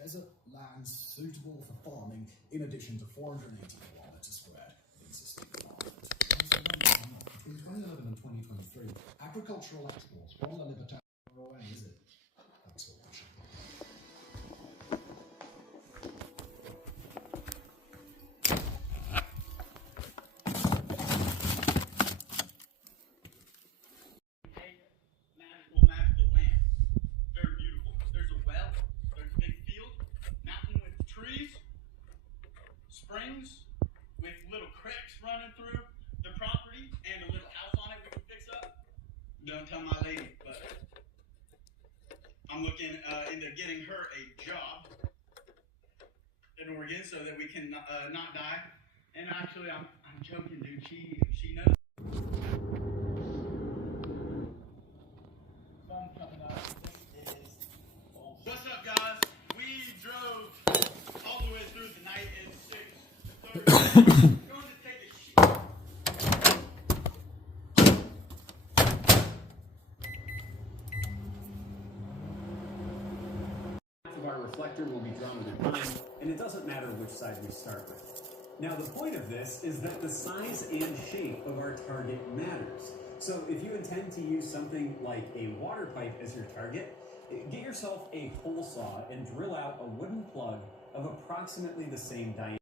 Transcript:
desert lands suitable for farming, in addition to 480 kilometers squared of existing farmland. Between 2011 and 2023, agricultural exports from the Libertad away, is it? That's all I should. Magical land. Very beautiful. There's a well, there's a big field, mountain with trees, springs with little creeks running through the property, and a little house on it we can fix up. Don't tell my lady, but I'm looking into getting her a job in Oregon so that we can not die. And actually, I'm joking, dude. She knows. Sun coming up. This is awesome. What's up, guys? We drove all the way through the night in 6:30. Going to take a shit. Of our reflector will be drawn over time, and it doesn't matter which side we start with. Now, the point of this is that the size and shape of our target matters. So if you intend to use something like a water pipe as your target, get yourself a hole saw and drill out a wooden plug of approximately the same diameter.